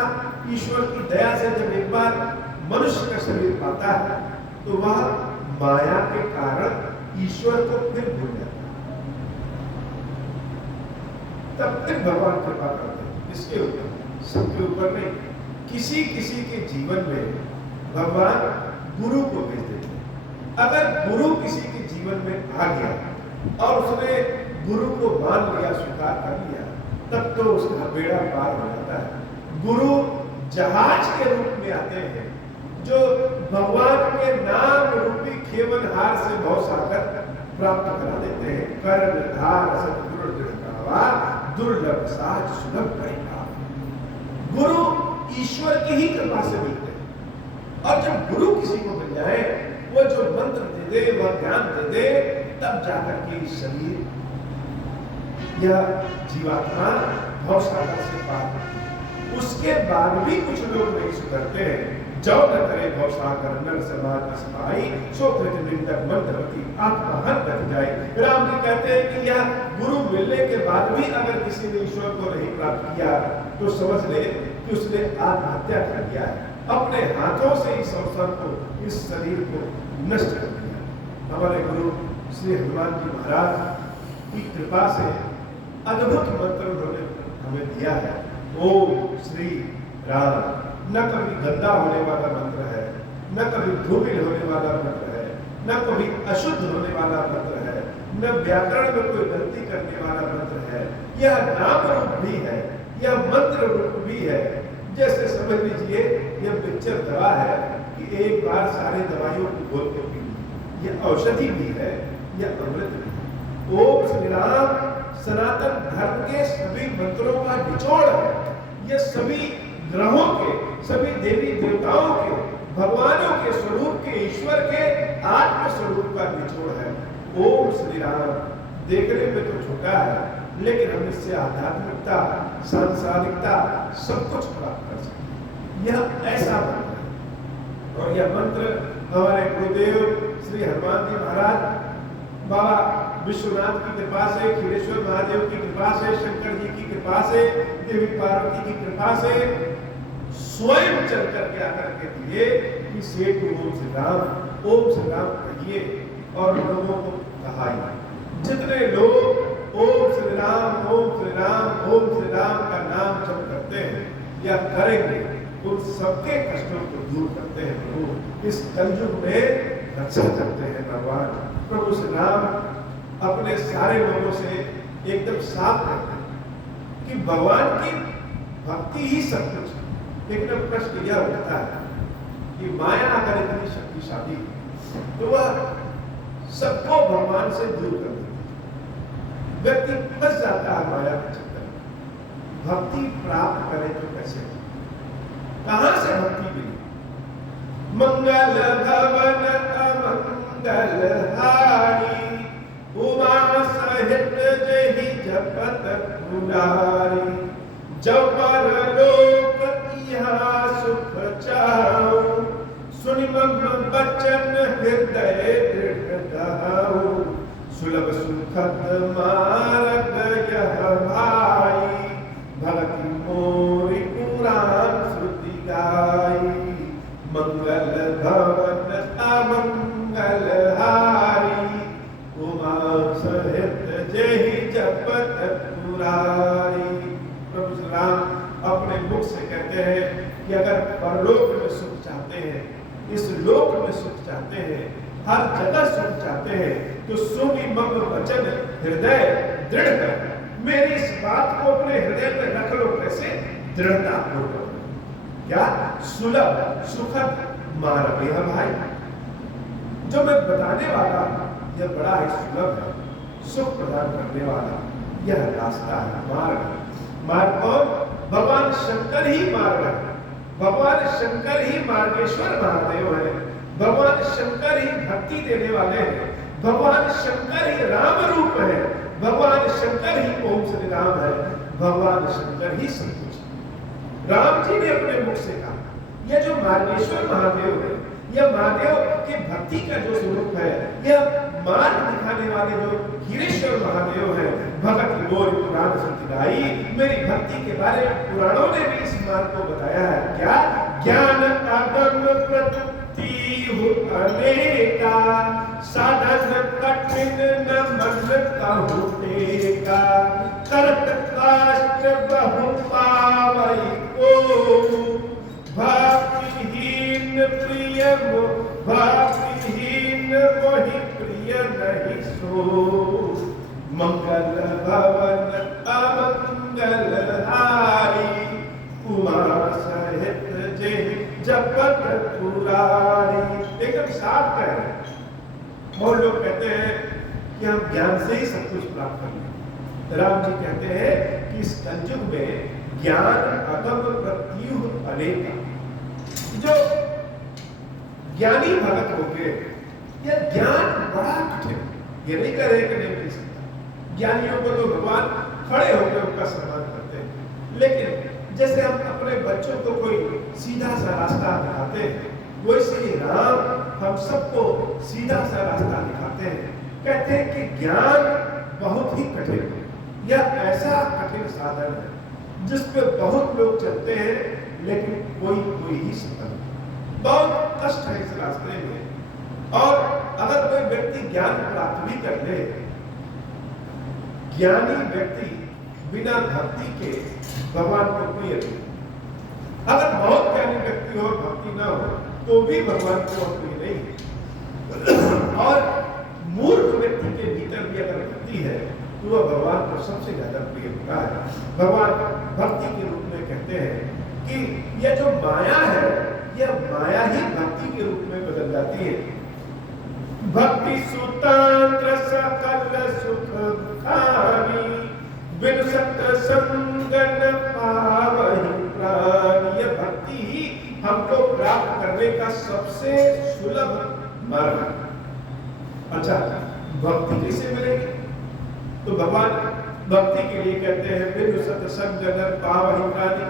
ईश्वर की दया से जब एक बार मनुष्य का शरीर पाता है, तो वह माया के कारण ईश्वर को फिर भूल जाता है। तब फिर भगवान कृपा करते हैं। इसके ऊपर, सबके ऊपर नहीं, किसी किसी के जीवन में भगवान गुरु को भेज देते हैं। अगर गुरु किसी के जीवन में आ गया और उसने गुरु को मान लिया, स्वीकार कर लिया, तब तो उसका बेड़ा पार हो जाता है। गुरु जहाज के रूप में आते हैं जो भगवान के नाम रूपी खेवन हार से भवसागर प्राप्त करा देते हैं। कर्णधार सतगुरु दृढ़, दुर्लभ साज सुलभ करेगा। गुरु ईश्वर की ही कृपा से मिलते हैं। और जब गुरु किसी को मिल जाए, वो जो मंत्र दे दे, वह ज्ञान दे दे, तब जाकर के शरीर या जीवात्मा भवसागर से पार होती है। उसके बाद भी कुछ लोग नहीं सुधरते हैं। जो न करे भवसागर नर समाज असमाई, सो कृत निंदक मंदमती, आत्मा हन गति जाई। राम जी कहते हैं कि यह गुरु मिलने के बाद भी अगर किसी ने ईश्वर को नहीं प्राप्त किया, तो समझ ले कि उसने आत्महत्या कर दिया है। अपने हाथों से इस अवसर को, इस शरीर को नष्ट कर दिया। हमारे गुरु श्री हनुमान जी महाराज की कृपा से अद्भुत मंत्र उन्होंने हमें दिया है। ओम श्री राम। न कभी गंदा होने वाला मंत्र है, न कभी धूमिल होने वाला मंत्र है, न कभी अशुद्ध होने वाला मंत्र है, न व्याकरण में कोई गलती करने वाला मंत्र है। यह नाम रूप भी है, यह मंत्र रूप भी है। जैसे समझ लीजिए यह पिक्चर दवा है कि एक बार सारे दवाइयों को घोल के पी। यह औषधि भी है, यह अमृत भी है। ओम श्री राम सनातन धर्म के सभी मंत्रों का निचोड़ है। ये सभी ग्रहों के, सभी देवी देवताओं के, भगवानों के स्वरूप के, ईश्वर के आत्म स्वरूप का निचोड़ है। ओम श्री राम देखने में तो छोटा है, लेकिन हम इससे आध्यात्मिकता, सांसारिकता सब कुछ प्राप्त कर सकते हैं। यह ऐसा मंत्र है। और यह मंत्र हमारे गुरुदेव श्री हनुमान जी महाराज, बाबा विश्वनाथ की कृपा से, खीरेश्वर महादेव की कृपा से, शंकर जी की कृपा से, देवी पार्वती की कृपा से स्वयं चल करके आकर के दिए कि सेठ ओम श्री राम, ओम श्री राम कहिए और लोगों को कहाइए। जितने लोग ओम श्री राम, ओम श्री राम, ओम श्री राम का नाम जप करते हैं या करेंगे, उन सबके कष्टों को दूर करते हैं प्रभु। इस कलयुग में रक्षा करते हैं भगवान। प्रभु श्री राम अपने सारे लोगों से एकदम साफ कहते हैं कि भगवान की भक्ति ही सब कुछ है। लेकिन अब प्रश्न यह उठता है कि माया अगर इतनी शक्तिशाली तो वह सबको भगवान से दूर कर देती। व्यक्ति फंस जाता है माया के चक्कर में। भक्ति प्राप्त करे तो कैसे, कहां से भक्ति मिली? मंगल भवन अमंगल हारी, उमा सहित जहि जपत पुरारी। जब परलोक यहाँ सुख चाहो, सुनि मम बचन हृदय दृढ़ कहाओ। सुलभ सुखद मार्ग यह भाई, भक्ति मोरि पुराण श्रुति गाई। मंगल भवन अमंगल हारी, उमा सहित जहि जपत पुरारी। प्रभु श्री राम अपने मुख से कहते हैं कि अगर परलोक में सुख चाहते हैं, इस लोक में सुख चाहते हैं, हर जगह सुख चाहते हैं, तो सुनि मम वचन हृदय दृढ़ कर। मेरी इस बात को अपने हृदय में रख लो। कैसे? दृढ़ता पूर्वक। क्या? सुलभ सुखद मार्ग यह भाई, जो मैं बताने वाला यह बड़ा ही सुलभ है, सुख प्रदान करने वाला यह रास्ता है, मार्ग। मार्ग कौन? भगवान शंकर ही मार्ग है। भगवान शंकर ही मार्गेश्वर महादेव है। भगवान शंकर ही भक्ति देने वाले हैं। भगवान शंकर ही राम रूप है। भगवान शंकर ही ओम श्री राम है। भगवान शंकर ही सब कुछ। राम जी ने अपने मुख से कहा, यह जो मार्गेश्वर महादेव है, यह महादेव की भक्ति का जो स्वरूप है, यह मार्ग दिखाने वाले जो हीरेश्वर महादेव है, भगत मोर पुराण श्रुति गाई। मेरी भक्ति के बारे में पुराणों ने भी इस मार्ग को बताया है। क्या? ज्ञान आगम प्रति अनेका, साधन कठिन न मन कहु टेका। करत काष्ट बहु पावई को, भक्तिहीन प्रिय भक्तिहीन वही प्रिय नहीं सो। मंगल भवन अमंगल हारी, उमा सहित जहि जपत पुरारी। एकदम साफ कह रहे हैं। बहुत लोग कहते हैं कि हम ज्ञान से ही सब कुछ प्राप्त कर लें। राम जी कहते हैं कि इस कलयुग में ज्ञान अगम प्रत्युह अनेका। जो ज्ञानी भगत होंगे, यह ज्ञान बड़ा कठिन, ये नहीं कह रहे कि नहीं मिल सकता। ज्ञानियों को तो भगवान खड़े होकर उनका सम्मान करते हैं। लेकिन जैसे हम अपने बच्चों को कोई सीधा सा रास्ता दिखाते हैं, वैसे ही राम हम सबको सीधा सा रास्ता दिखाते हैं। कहते हैं कि ज्ञान बहुत ही कठिन है, यह ऐसा कठिन साधन है जिस पे बहुत लोग चलते हैं, लेकिन कोई ही सफल। बहुत कष्ट है इस रास्ते में। और अगर कोई व्यक्ति ज्ञान प्राप्त भी कर ले, ज्ञानी व्यक्ति बिना भक्ति के भगवान को प्रिय नहीं। अगर बहुत ज्ञानी व्यक्ति हो, भक्ति ना हो, तो भी भगवान को प्रिय नहीं। और मूर्ख व्यक्ति के भीतर भी अगर भक्ति है, तो वह भगवान को सबसे ज्यादा प्रिय होता है। भगवान भक्ति के रूप में कहते हैं कि यह जो माया है, यह माया ही भक्ति के रूप में बदल जाती है। भक्ति सुतंत्र सकल सुख खानी, बिन सत्संग न पावहि प्राणी। यह भक्ति ही हमको प्राप्त करने का सबसे सुलभ मार्ग है। अच्छा, भक्ति कैसे मिलेगी? तो भगवान भक्ति के लिए कहते हैं बिन सत्संग न पावहि प्राणी।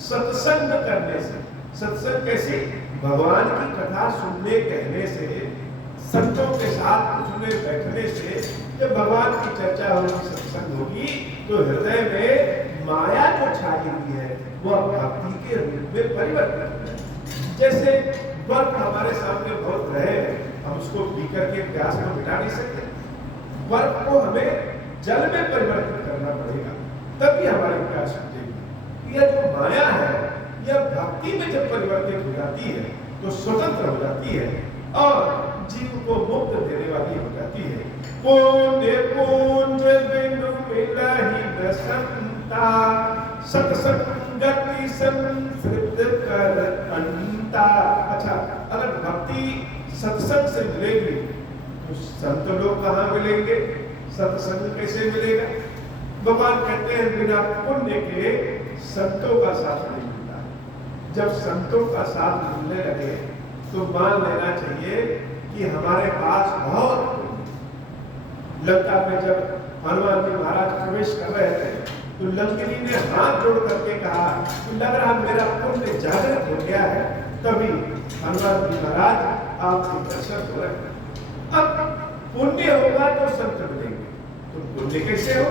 सत्संग करने से। सत्संग कैसे? भगवान की कथा सुनने कहने से, संतों के साथ उठने बैठने से, जब भगवान की चर्चा होगी, सत्संग होगी, तो हृदय में माया जो छाई हुई है वह भक्ति के रूप में परिवर्तित हो जाए। जैसे बर्फ हमारे सामने बहुत रहे, हम उसको पी करके प्यास को मिटा नहीं सकते। बर्फ को हमें जल में परिवर्तित करना पड़ेगा, तभी हमारी प्यास मिटेगी। यह जो माया है, यह भक्ति में जब परिवर्तित हो जाती है तो स्वतंत्र हो जाती है और जीव को मुक्त देने वाली हो जाती है। पुण्य पूंज बिनु मिलहि न संता, सत्संगति संस्कृत कर अंता। अच्छा, अगर भक्ति सत्संग से मिलेगी तो संत लोग कहाँ मिलेंगे, सत्संग कैसे मिलेगा? भगवान कहते हैं बिना पुण्य के संतों का साथ नहीं मिलता। जब संतों का साथ मिलने लगे तो मान लेना चाहिए कि हमारे पास बहुत पुण्य। लंका में जब हनुमान जी महाराज प्रवेश कर रहे थे तो लंकिनी ने हाथ जोड़ करके कहा कि लग रहा मेरा पुण्य जागृत हो गया है, तभी हनुमान जी महाराज आपके दर्शन हो रहे हैं। अब पुण्य होगा तो संत मिलेंगे, तो पुण्य कैसे हो?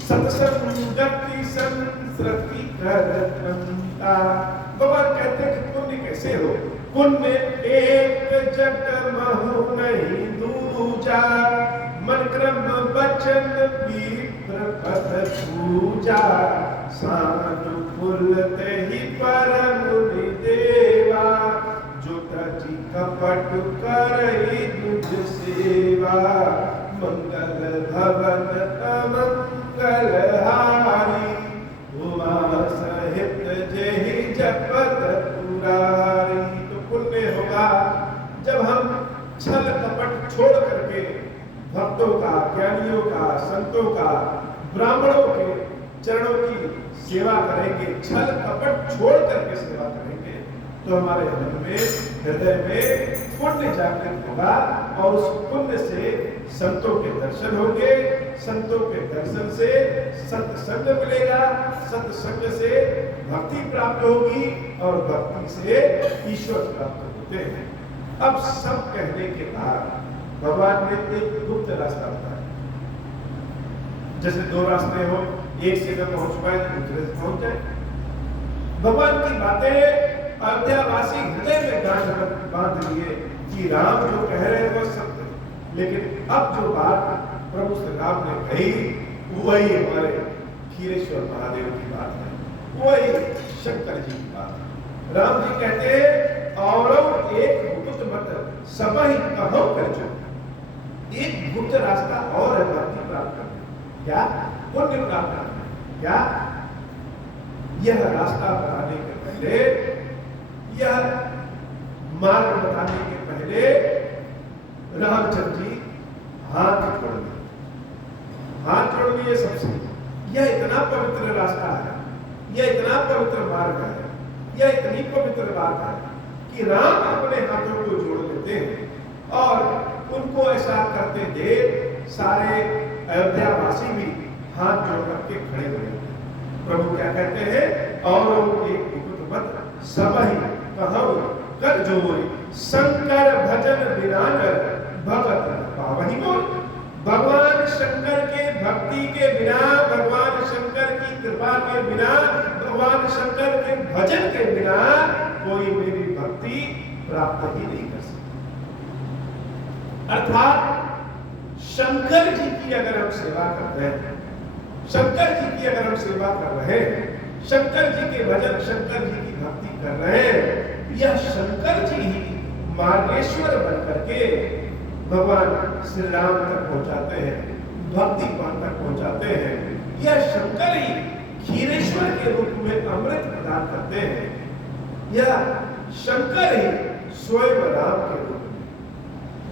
सत्संगति संसृति करता। भगवान कहते हैं कि पुण्य कैसे हो? पुण्य एक जग महु नहीं दूजा, मन क्रम वचन विप्र पद पूजा, सानुकूल तेहि परम मुनि देवा, जो तजी कपट करई दुज सेवा, मंगल भवन अमंगल हारी, उमा सहित जेहि जपत पुरारी। तो पुण्य होगा जब हम छल कपट छोड़ करके भक्तों का, ज्ञानियों का, संतों का, ब्राह्मणों के चरणों की सेवा करेंगे, छल कपट छोड़ करके सेवा करेंगे, तो हमारे मन में, हृदय में पुण्य जागृत होगा और उस पुण्य से संतों के दर्शन होंगे, संतों के दर्शन से सत्संग मिलेगा, सत्संग से भक्ति प्राप्त होगी और भक्ति से ईश्वर प्राप्त होते हैं। अब सब कहने के बाद भगवान ने एक गुप्त रास्ता बताया। जैसे दो रास्ते हो, एक से न पहुंच पाए तो दूसरे से पहुंच जाए। भगवान की बातें अयोध्यावासी हृदय में गांठ बांध लिए कि राम जो कह रहे हैं वो सत्य, लेकिन अब जो बात प्रभु श्री राम ने कही वही हमारे खीरेश्वर महादेव की बात है, वही शंकर जी की बात है। राम जी कहते हैं और एक गुप्त मत सब ही कहो कर जो, एक गुप्त रास्ता और है भक्ति प्राप्त करने, क्या पुण्य प्राप्त करने, क्या यह रास्ता बताने के पहले, यह मार्ग बताने के पहले रामचंद्र जी हाथ जोड़ लिए, हाथ जोड़ लिए सबसे। यह इतना पवित्र रास्ता है, यह इतना पवित्र मार्ग है, यह इतनी पवित्र बात है कि राम अपने हाथों को जोड़ लेते हैं और उनको ऐसा करते देख सारे अयोध्यावासी भी हाथ जोड़ करके खड़े हो जाते हैं। प्रभु क्या कहते हैं और एक गुप्त मत सब ही कहो कर जोई, शंकर भजन बिनाकर भगत पावहि मोर। भगवान शंकर के भक्ति के बिना, भगवान शंकर की कृपा के बिना, भगवान शंकर के भजन के बिना कोई मेरी भक्ति प्राप्त ही नहीं कर सकता। अर्थात शंकर जी की अगर हम सेवा करते हैं, शंकर जी की अगर हम सेवा कर रहे हैं, शंकर जी के भजन, शंकर जी की भक्ति कर रहे हैं, यह शंकर जी ही मार्गेश्वर बन करके भगवान श्री राम तक पहुंचाते हैं, भक्ति पद तक पहुंचाते हैं। यह शंकर ही खीरेश्वर के रूप में अमृत प्रदान करते हैं। यह शंकर ही स्वयं राम के रूप में,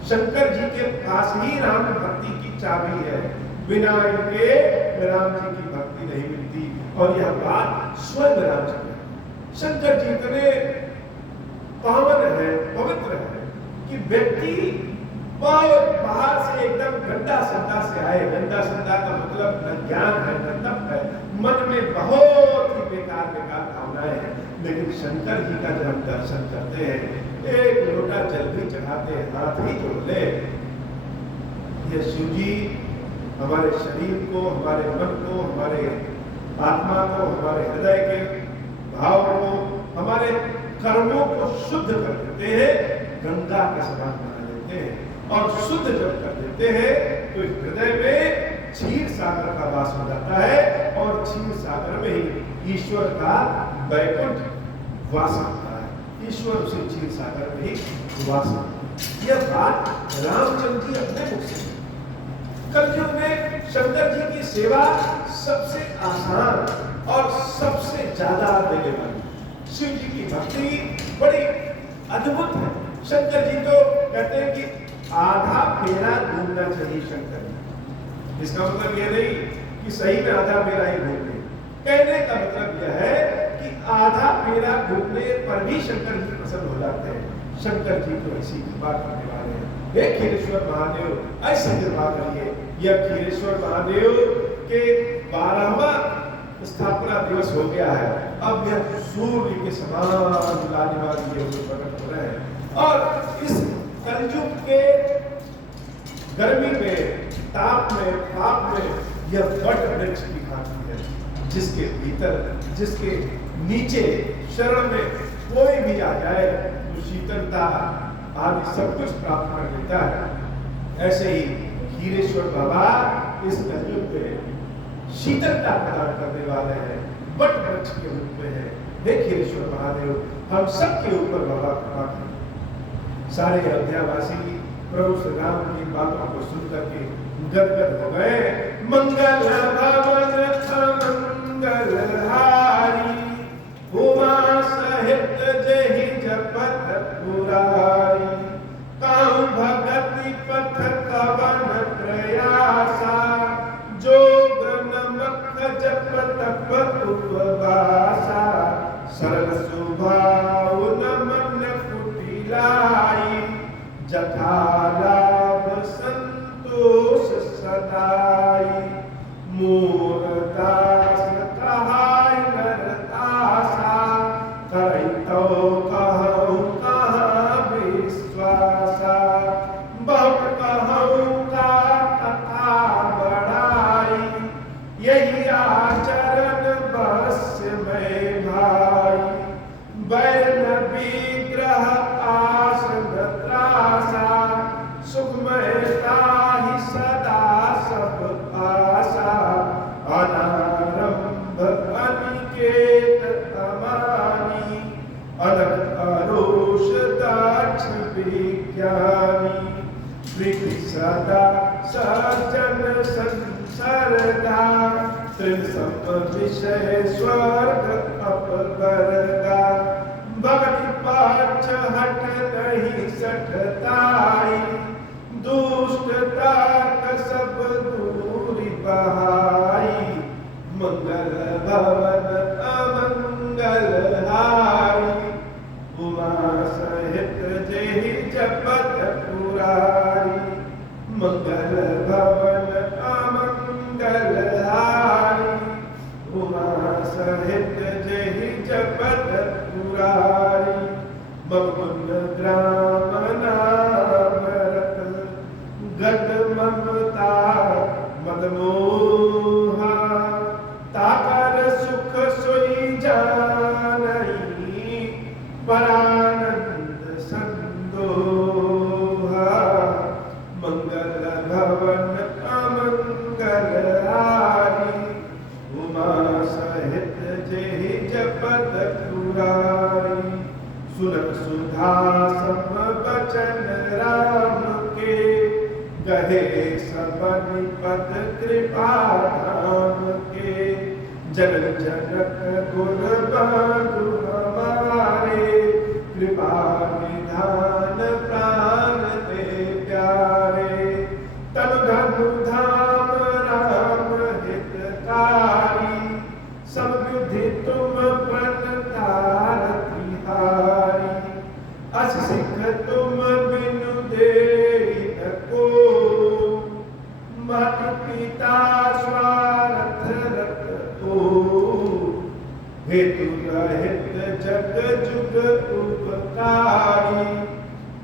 शंकर जी के पास ही राम भक्ति की चाबी है, बिना इनके राम जी की भक्ति नहीं मिलती। और यह बात स्वयं राम जी है। शंकर जी इतने पावन है, पवित्र है कि व्यक्ति बहुत बाहर से एकदम गंदा संदा से आए, गंदा संदा का मतलब न ज्ञान है न तप है, मन में बहुत ही बेकार बेकार भावनाएं हैं, लेकिन शंकर जी का जब हम दर्शन करते हैं, एक लोटा जल भी चढ़ाते हैं, हाथ ही जोड़ ले, ये शिव जी हमारे शरीर को, हमारे मन को, हमारे आत्मा को, हमारे हृदय के भाव को, हमारे कर्मों को शुद्ध कर देते हैं, गंगा के समान बना देते हैं। और शुद्ध जब कर देते हैं तो इस हृदय में क्षीर सागर का वास हो जाता है और क्षीर सागर में ही ईश्वर का वैकुंठ वास होता है। ईश्वर उसे क्षीर सागर में ही वास होता है। यह बात रामचंद्र जी अपने मुख से, कलयुग में शंकर जी की सेवा सबसे आसान और सबसे ज्यादा देने वाली, शिव जी की भक्ति बड़ी अद्भुत है। शंकर जी तो कहते हैं कि आधा फेरा घूमना चाहिए शंकर जी। इसका मतलब यह नहीं कि सही में आधा फेरा ही घूमने, कहने का मतलब यह है कि आधा फेरा घूमने पर भी शंकर जी प्रसन्न हो जाते हैं। शंकर जी तो ऐसी कृपा करने वाले हैं। हे खीरेश्वर महादेव ऐसे कृपा करिए। यह खीरेश्वर महादेव के 12वां स्थापना दिवस हो गया है। अब यह सूर्य के समान लालिमा ये प्रकट हो रहे हैं और इस कलयुग के गर्मी में, ताप में, पाप में यह वट वृक्ष की भांति है, जिसके भीतर, जिसके नीचे शरण में कोई भी आ जाए तो शीतलता आदि सब कुछ प्राप्त कर लेता है। ऐसे ही खीरेश्वर बाबा इस कलयुग में शीतलता प्रदान करने वाले हैं, वट वृक्ष के रूप में है। हे खीरेश्वर महादेव हम सबके ऊपर बाबा कृपा करें। सारे अयोध्यावासी प्रभु श्री राम की बातों को सुनकर के गदगद हो गए। मंगल भवन मंगलहारी, उमा सहित जहि जपत पुरारी, काम भगति पथ कवन प्रयासा, जोग नमक जप तप उपवासा, सरल स्वभाव नमन कुटिलाई, जथा लाभ संतोष सदाई, मोर दास कहाय नर आशा, करई तो कहूँ कहाँ विश्वासा, बहुत कहूँ का कथा बढ़ाई, यही आचरण बस में भाई, बैर विग्रह आसन त्रासा, सुखमयता ही सदा सब आशा, अनारंभ अनिकेत अमानी, अलग अरोष दाक्ष विज्ञानी, प्रीति सदा सज्जन संसर्गा, त्रिसम विषय स्वर्ग अपवर्गा, भक्ति पाछ हट नहीं सठताई, दुष्टता सब दूरी बहाई, मंगल भवन अमंगल हारी, उमा सहित जेहि जपत पुरारी, मंगल भवन अमंगल हारी, उमा सहित जेहि जपत पुरारी, ममुन ग्राम नाम रत, गद ममता मदमोहा, ताकर सुख सोई जानई, परानंद संदोहा, मंगल भवन अमंगल हारी, उमा सहित जेहि जपत पुरारी, सुनत सुधा सम बचन राम के, कहे सबन पद कृपा धाम के, जनक जनक गुण बंधु हमारे, कृपा निधान प्राण ते प्यारे, तन धनु धाम राम हितकारी, सब विधि तुम प्रणतार तिहारी, अस सिख तुम बिनु देहि को, माता पिता स्वार्थ रत हो, हेतु रहित जग जुग उपकारी,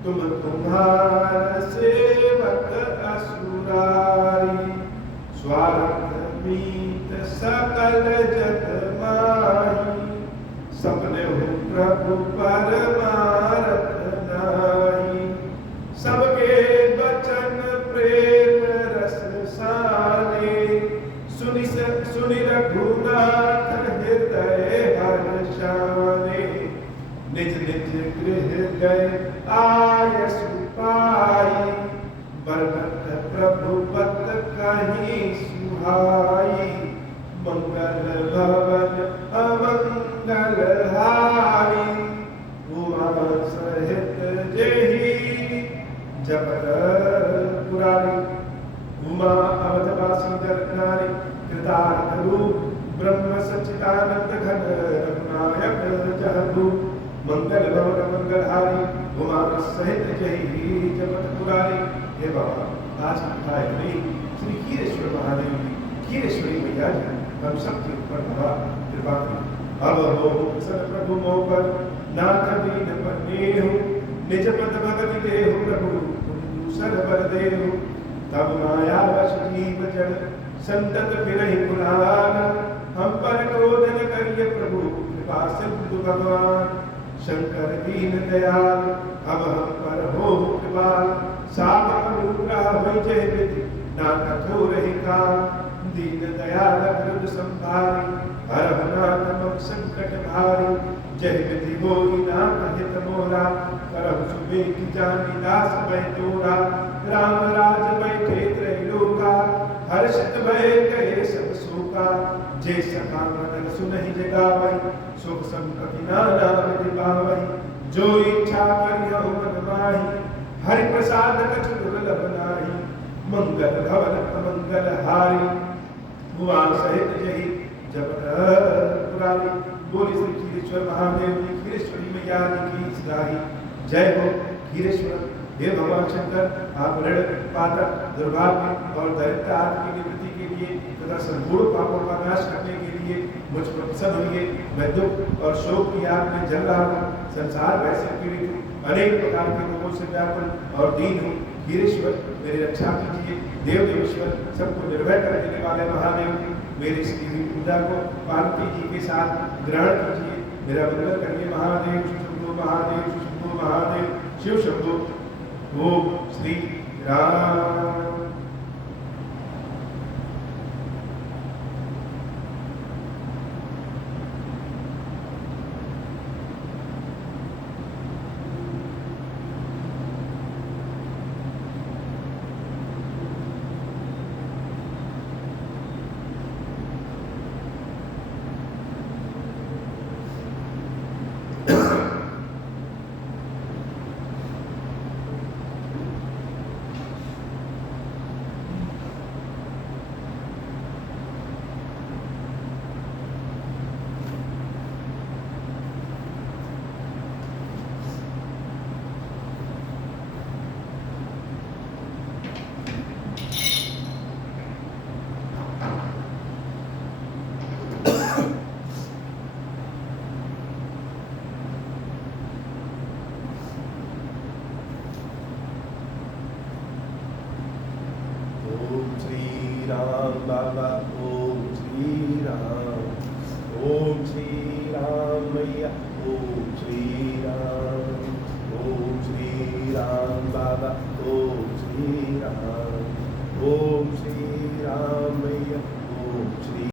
तुम तुम्हार सेवक असुरारी, स्वार्थ मीत सकल जग माही, सपने हो प्रभु परमारथ नाही, सबके बचन प्रेम रस साने, सुनि रघुनाथ हृदय हर्षाने, निज निज गृह गए आयस पाई, बरनत प्रभु पत कहीं सुहाई, मंगल भवन अमंगल हारी, उमा सहित जेहि जपत वासी नारी कृतार्थ रूप ब्रह्म सच्चिदानंद घन रघुनायक जहदू मंगल भवन मंगलहारी उमा सहित जय जगत पुरारी। हे बाबा, आज कथा नहीं श्री खीरेश्वर महादेव की खीरेश्वरी मैया जी हम सबके ऊपर हवा कृपा करें। अब हो प्रसन्न प्रभु मोह पर नाथ दीन पर नेहु निज पद भगति देहु प्रभु दूसर बर देहु तब माया वश जीव जन संतत फिरहि पुराना हम पर क्रोध न करिए प्रभु कृपा सिंधु भगवान शंकर दीन दयाल अब हम पर हो कृपाल साप अनुग्रह होई जय विधि नाथ थोरहि काल दीन दयाल विरुद्ध संभारी हरहु नाथ मम संकट भारी जय विधि होई नाथ हित मोरा करहु सुबेग जानी दास भय तोरा राम राज बैठे त्रैलोका हर्षित भय कहे सब शोका जय सखा मन सुनहि जगावै सुख संपत्ति नाना विधि पावै जो इच्छा करिहु मन माहि हरि प्रसाद कछु दुर्लभ नाहि मंगल भवन अमंगल हारी भुआ सहित जय जपत पुरारी। बोली श्री खीरेश्वर महादेव की खीरेश्वरी मैया की सदाई जय हो। खीरेश्वर हे भगवान शंकर, आप ऋण पातक दुर्भाग्य और दरिद्रता की निवृत्ति के लिए तथा संपूर्ण पापों का नाश करने के लिए मुझ पर प्रसन्न हुए। मैं दुख और शोक की आग में जल रहा हूँ, संसार वैसे पीड़ित हूँ, अनेक प्रकार के रोगों से व्याकुल और दीन हूँ। खीरेश्वर मेरी रक्षा कीजिए। देव देवेश्वर सबको निर्भय कर देने वाले महादेव मेरी इस पूजा को पार्वती जी के साथ ग्रहण कीजिए। मेरा मंगल करिए महादेव शंभो महादेव शंभो महादेव शिव शंभो। ओम श्री राम। बाबा ओम श्री राम, ओम श्री राम मैया, ओम श्री राम, ओम श्री राम बाबा, ओम श्री राम, ओम श्री राम।